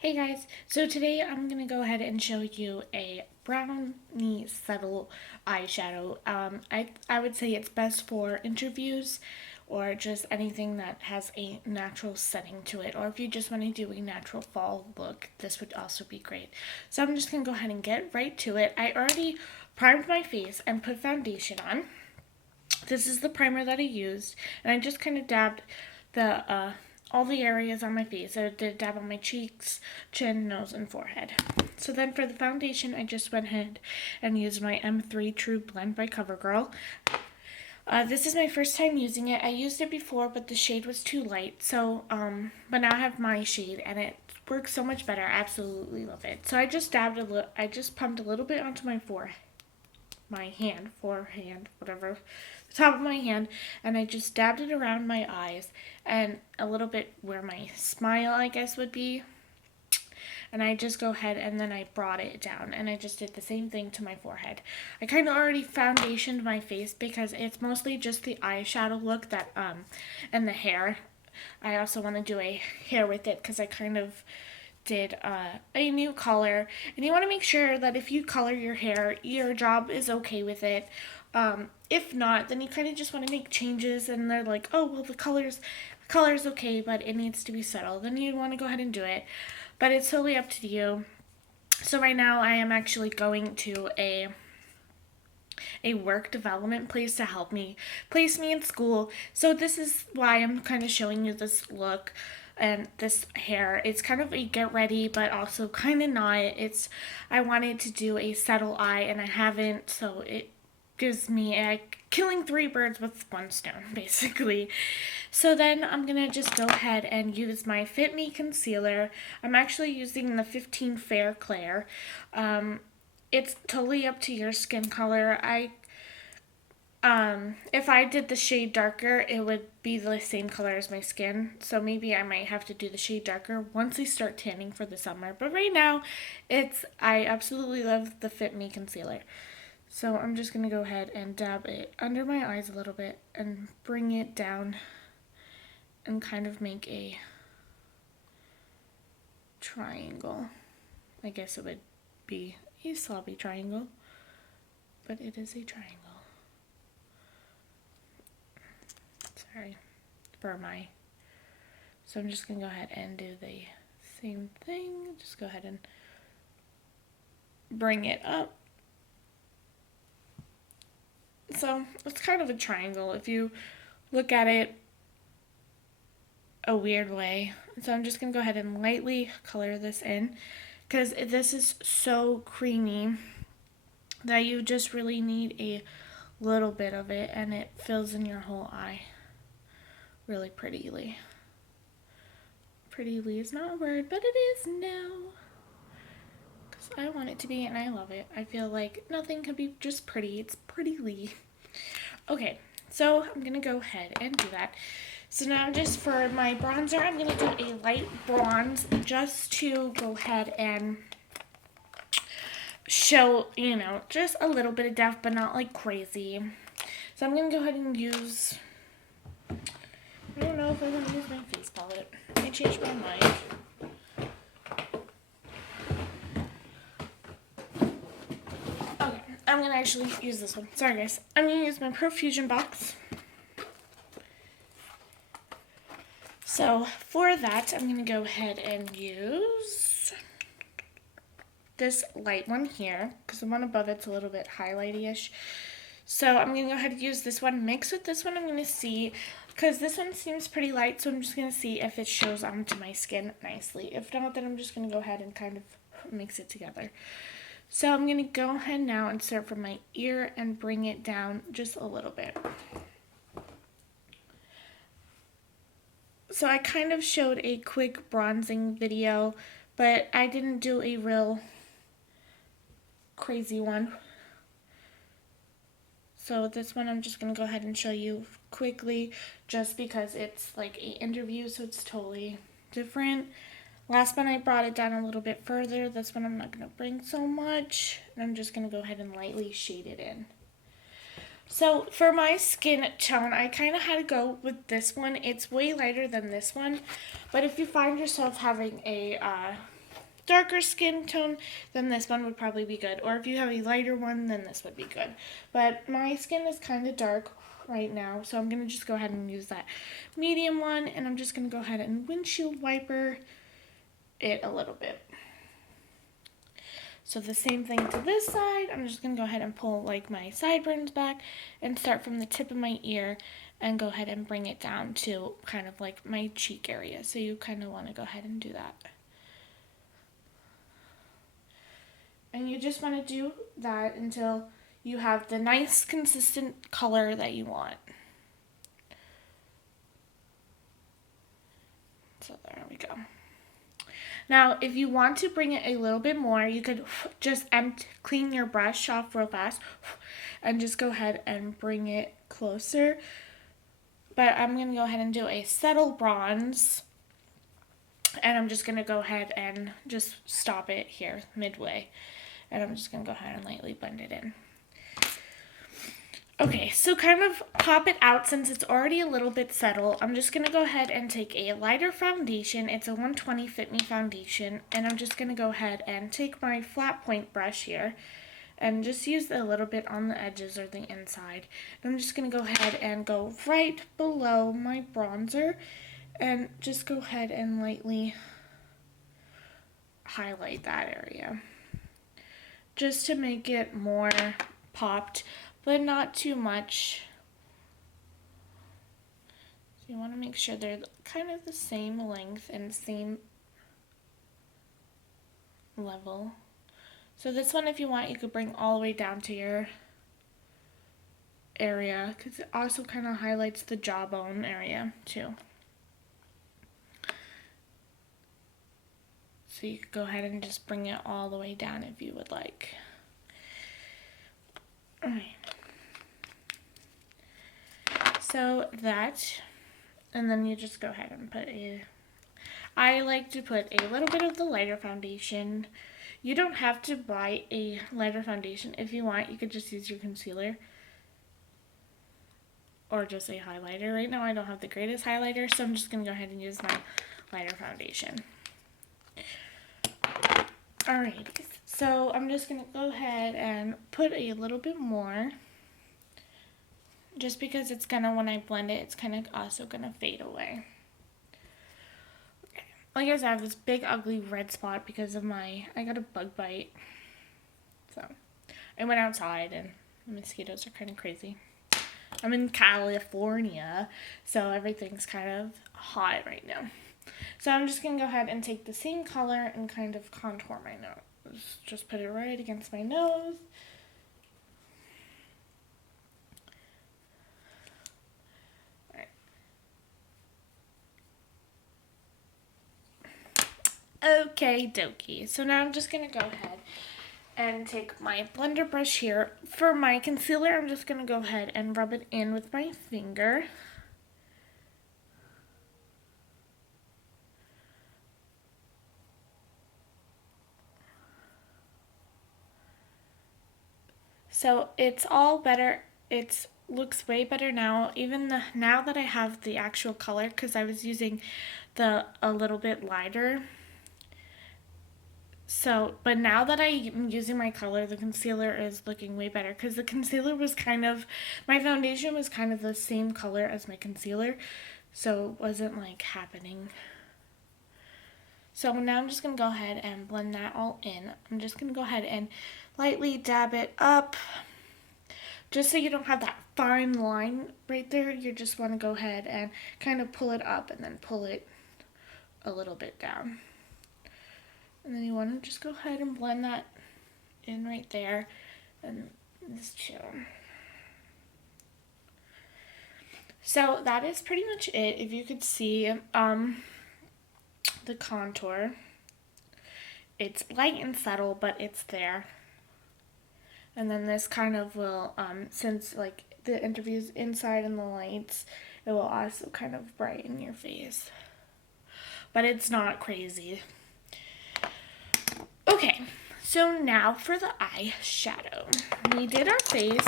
Hey guys, so today I'm going to go ahead and show you a brownie subtle eyeshadow. I would say it's best for interviews or just anything that has a natural setting to it. Or if you just want to do a natural fall look, this would also be great. So I'm just going to go ahead and get right to it. I already primed my face and put foundation on. This is the primer that I used, and I just kind of dabbed the all the areas on my face. I did a dab on my cheeks, chin, nose, and forehead. So then for the foundation, I just went ahead and used my M3 True Blend by CoverGirl. This is my first time using it. I used it before, but the shade was too light. But now I have my shade, and it works so much better. I absolutely love it. So I just dabbed a little. I just pumped a little bit onto my forehead, forehand, whatever, the top of my hand, and I just dabbed it around my eyes and a little bit where my smile, I guess, would be. And I just go ahead and then I brought it down and I just did the same thing to my forehead. I kind of already foundationed my face because it's mostly just the eyeshadow look and the hair. I also want to do a hair with it because I kind of did a new color, and you want to make sure that if you color your hair, your job is okay with it. If not, then you kind of just want to make changes, and they're like, oh well, the color's okay, but it needs to be subtle. Then you want to go ahead and do it, but it's totally up to you. So right now, I am actually going to a work development place to help me place me in school. So this is why I'm kind of showing you this look and this hair. It's kind of a get ready, but also kind of not. I wanted to do a subtle eye and I haven't, so it gives me a killing three birds with one stone, basically. So then I'm gonna just go ahead and use my Fit Me concealer. I'm actually using the 15 Fair Clair. It's totally up to your skin color. If I did the shade darker, it would be the same color as my skin. So maybe I might have to do the shade darker once I start tanning for the summer. But right now, I absolutely love the Fit Me concealer. So I'm just going to go ahead and dab it under my eyes a little bit and bring it down and kind of make a triangle. I guess it would be a sloppy triangle, but it is a triangle. Sorry for my. So I'm just going to go ahead and do the same thing. Just go ahead and bring it up. So it's kind of a triangle if you look at it a weird way. So I'm just going to go ahead and lightly color this in because this is so creamy that you just really need a little bit of it and it fills in your whole eye really prettily. Prettily is not a word, but it is now. Because I want it to be and I love it. I feel like nothing can be just pretty. It's prettily. Okay, so I'm going to go ahead and do that. So now just for my bronzer, I'm going to do a light bronze just to go ahead and show, just a little bit of depth, but not like crazy. So I'm going to go ahead and use, I don't know if I want to use my face palette. I changed my mind. Okay, I'm going to actually use this one. Sorry guys. I'm going to use my Profusion box. So for that, I'm going to go ahead and use this light one here because the one above it's a little bit highlighty-ish. So I'm going to go ahead and use this one. Mix with this one. I'm going to see, because this one seems pretty light, so I'm just going to see if it shows onto my skin nicely. If not, then I'm just going to go ahead and kind of mix it together. So I'm going to go ahead now and start from my ear and bring it down just a little bit. So I kind of showed a quick bronzing video, but I didn't do a real crazy one. So this one I'm just going to go ahead and show you quickly just because it's like an interview, so it's totally different. Last one I brought it down a little bit further. This one I'm not going to bring so much. And I'm just going to go ahead and lightly shade it in. So for my skin tone, I kind of had to go with this one. It's way lighter than this one. But if you find yourself having a darker skin tone, then this one would probably be good. Or if you have a lighter one, then this would be good. But my skin is kind of dark right now, so I'm going to just go ahead and use that medium one, and I'm just going to go ahead and windshield wiper it a little bit. So the same thing to this side. I'm just going to go ahead and pull like my sideburns back and start from the tip of my ear and go ahead and bring it down to kind of like my cheek area. So you kind of want to go ahead and do that. And you just want to do that until you have the nice consistent color that you want. So there we go. Now, if you want to bring it a little bit more, you could just clean your brush off real fast and just go ahead and bring it closer. But I'm going to go ahead and do a subtle bronze. And I'm just going to go ahead and just stop it here midway. And I'm just going to go ahead and lightly blend it in. Okay, so kind of pop it out since it's already a little bit subtle. I'm just going to go ahead and take a lighter foundation. It's a 120 Fit Me foundation. And I'm just going to go ahead and take my flat point brush here and just use a little bit on the edges or the inside. And I'm just going to go ahead and go right below my bronzer and just go ahead and lightly highlight that area just to make it more popped, but not too much. So you want to make sure they're kind of the same length and same level. So this one, if you want, you could bring all the way down to your area because it also kind of highlights the jawbone area too. So you could go ahead and just bring it all the way down if you would like. Alright. So that, and then you just go ahead and put I like to put a little bit of the lighter foundation. You don't have to buy a lighter foundation. If you want, you could just use your concealer or just a highlighter. Right now I don't have the greatest highlighter, so I'm just going to go ahead and use my lighter foundation. Alright, so I'm just going to go ahead and put a little bit more. Just because it's going to, when I blend it, it's kind of also going to fade away. Okay. Like I said, I have this big ugly red spot because of I got a bug bite. So, I went outside and the mosquitoes are kind of crazy. I'm in California, so everything's kind of hot right now. So I'm just going to go ahead and take the same color and kind of contour my nose. Just put it right against my nose. Okay, dokie. So now I'm just going to go ahead and take my blender brush here. For my concealer, I'm just going to go ahead and rub it in with my finger. So it's all better. It looks way better now. Even now that I have the actual color, because I was using a little bit lighter. So, but now that I'm using my color, the concealer is looking way better because the concealer was my foundation was kind of the same color as my concealer, so it wasn't like happening. So now I'm just going to go ahead and blend that all in. I'm just going to go ahead and lightly dab it up. Just so you don't have that fine line right there, you just want to go ahead and kind of pull it up and then pull it a little bit down. And then you want to just go ahead and blend that in right there and this too. So that is pretty much it. If you could see the contour, it's light and subtle, but it's there. And then this kind of will, since like the interview's inside and the lights, it will also kind of brighten your face. But it's not crazy. Okay, so now for the eyeshadow. We did our face,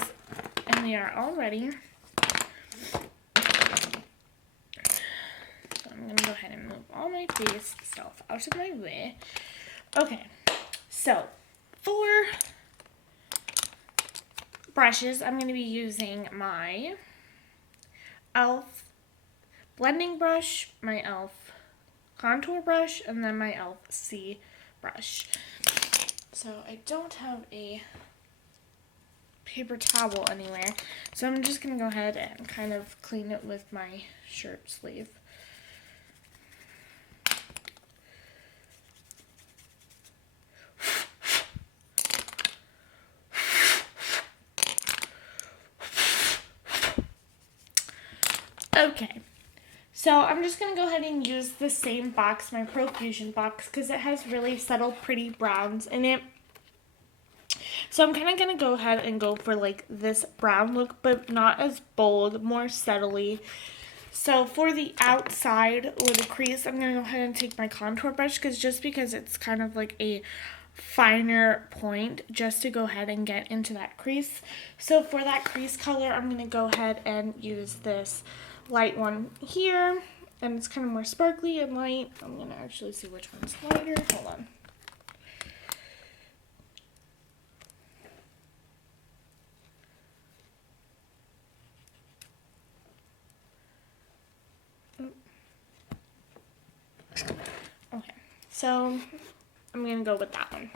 and we are all ready. So I'm going to go ahead and move all my face stuff out of my way. Okay, so for brushes, I'm going to be using my e.l.f. blending brush, my e.l.f. contour brush, and then my e.l.f. C brush. So I don't have a paper towel anywhere, so I'm just going to go ahead and kind of clean it with my shirt sleeve. Okay, so I'm just going to go ahead and use the same box, my Profusion box, because it has really subtle, pretty browns in it. So I'm kind of going to go ahead and go for like this brown look, but not as bold, more subtly. So for the outside with the crease, I'm going to go ahead and take my contour brush, because it's kind of like a finer point, just to go ahead and get into that crease. So for that crease color, I'm going to go ahead and use this light one here, and it's kind of more sparkly and light. I'm going to actually see which one's lighter. Hold on. Okay, so I'm going to go with that one.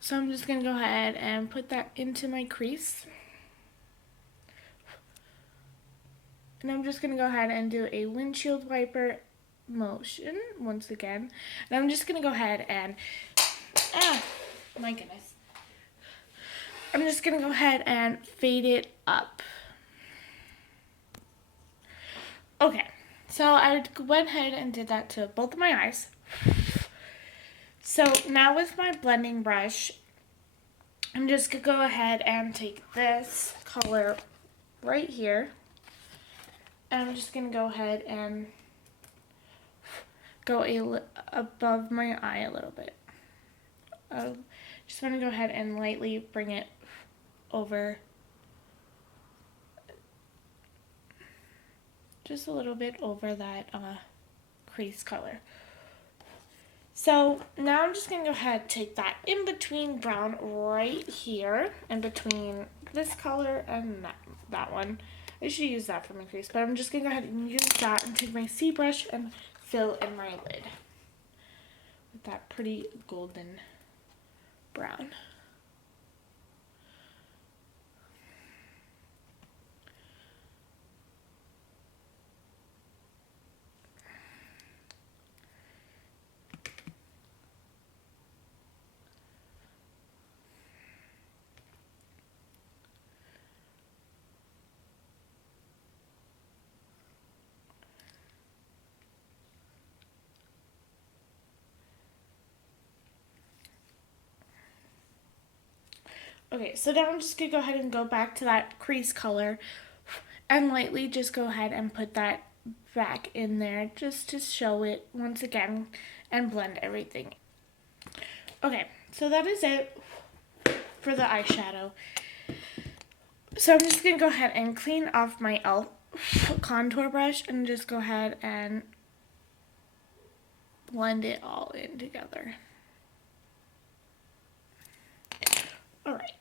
So I'm just going to go ahead and put that into my crease. And I'm just going to go ahead and do a windshield wiper motion once again. And I'm just going to go ahead and, my goodness. I'm just going to go ahead and fade it up. Okay, so I went ahead and did that to both of my eyes. So now with my blending brush, I'm just going to go ahead and take this color right here. And I'm just going to go ahead and go above my eye a little bit. Just want to go ahead and lightly bring it over. Just a little bit over that crease color. So now I'm just going to go ahead and take that in-between brown right here, in between this color and that one. I should use that for my crease, but I'm just going to go ahead and use that and take my C brush and fill in my lid with that pretty golden brown. Okay, so now I'm just going to go ahead and go back to that crease color and lightly just go ahead and put that back in there just to show it once again and blend everything. Okay, so that is it for the eyeshadow. So I'm just going to go ahead and clean off my e.l.f. contour brush and just go ahead and blend it all in together. Alright.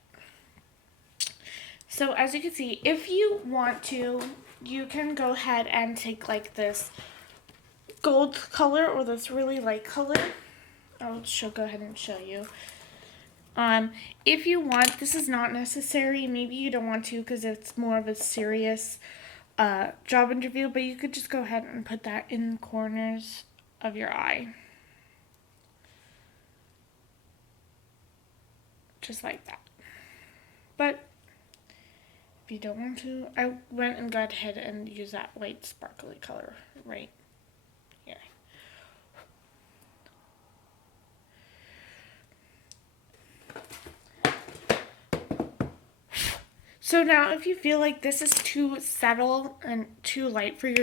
So as you can see, if you want to, you can go ahead and take like this gold color or this really light color. I'll go ahead and show you. If you want, this is not necessary. Maybe you don't want to because it's more of a serious job interview, but you could just go ahead and put that in the corners of your eye. Just like that. But if you don't want to, I went and got ahead and used that white sparkly color right here. So now if you feel like this is too subtle and too light for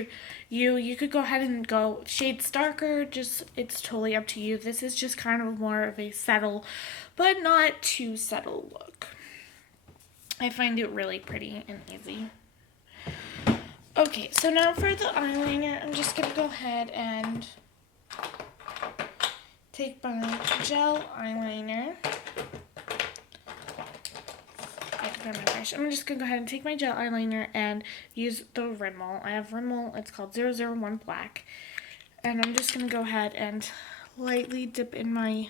you could go ahead and go shades darker. It's totally up to you. This is just kind of more of a subtle but not too subtle look. I find it really pretty and easy. Okay, so now for the eyeliner, I'm just going to go ahead and take my gel eyeliner. I'm just going to go ahead and take my gel eyeliner and use the Rimmel. I have Rimmel, it's called 001 Black. And I'm just going to go ahead and lightly dip in my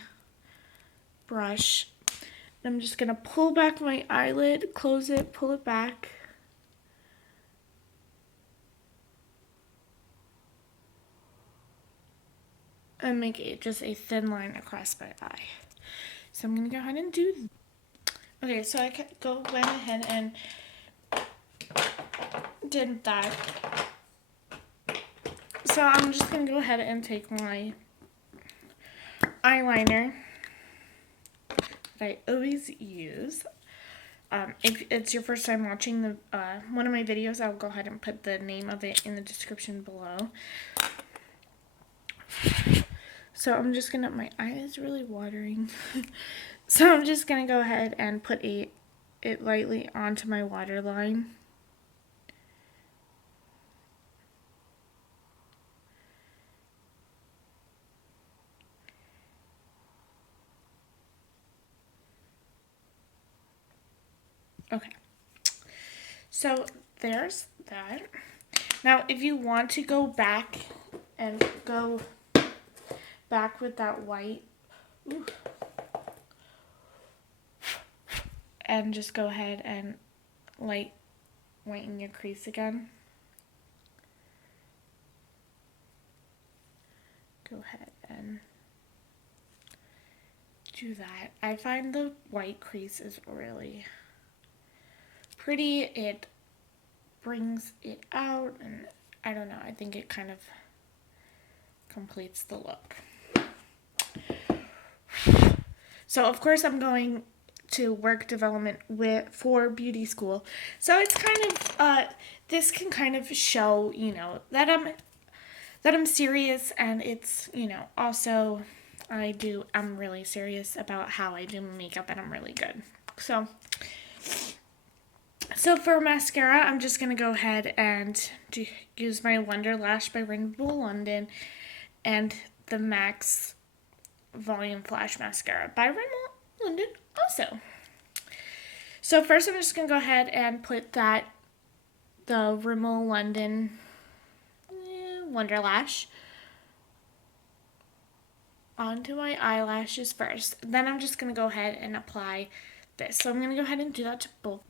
brush. I'm just going to pull back my eyelid, close it, pull it back. And make it just a thin line across my eye. So I'm going to go ahead and do that. Okay, so I went ahead and did that. So I'm just going to go ahead and take my eyeliner that I always use. If it's your first time watching the one of my videos, I'll go ahead and put the name of it in the description below. So I'm just gonna, my eye is really watering. So I'm just gonna go ahead and put it lightly onto my waterline. Okay. So there's that. Now if you want to go back and go back with that white, and just go ahead and whiten your crease again. Go ahead and do that. I find the white crease is really pretty. It brings it out, and I don't know, I think it kind of completes the look. So of course I'm going to work development for beauty school. So it's kind of this can kind of show, you know, that I'm serious, and it's, you know, also I'm really serious about how I do makeup, and I'm really good. So for mascara, I'm just going to go ahead and use my Wonder Lash by Rainbow London and the MAC Volume Flash Mascara by Rainbow London also. So first I'm just going to go ahead and put the Rimmel London Wonder Lash onto my eyelashes first. Then I'm just going to go ahead and apply this. So I'm going to go ahead and do that to both.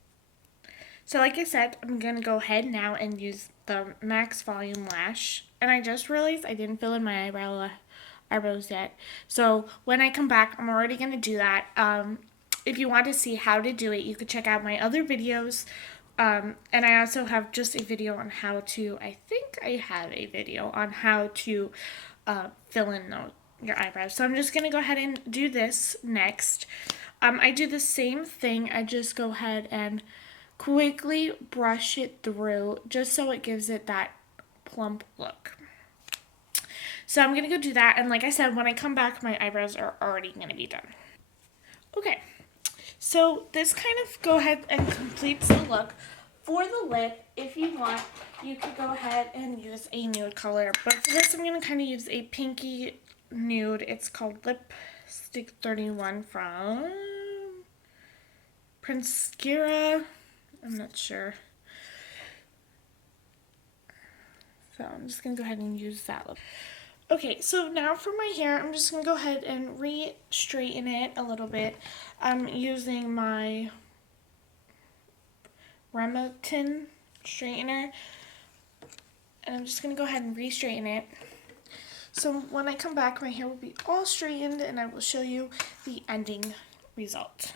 So like I said, I'm going to go ahead now and use the MAC Volume Lash. And I just realized I didn't fill in my eyebrows yet. So when I come back, I'm already going to do that. If you want to see how to do it, you could check out my other videos. And I also have just a video on how to, I think I have a video on how to fill in your eyebrows. So I'm just going to go ahead and do this next. I do the same thing. I just go ahead and quickly brush it through just so it gives it that plump look. So I'm going to go do that. And like I said, when I come back, my eyebrows are already going to be done. Okay. So this kind of go ahead and completes the look. For the lip, if you want, you could go ahead and use a nude color. But for this, I'm going to kind of use a pinky nude. It's called Lipstick 31 from Prinskira. I'm not sure. So I'm just going to go ahead and use that lip. Okay, so now for my hair, I'm just going to go ahead and re-straighten it a little bit. I'm using my Remington straightener, and I'm just going to go ahead and re-straighten it. So when I come back, my hair will be all straightened, and I will show you the ending result.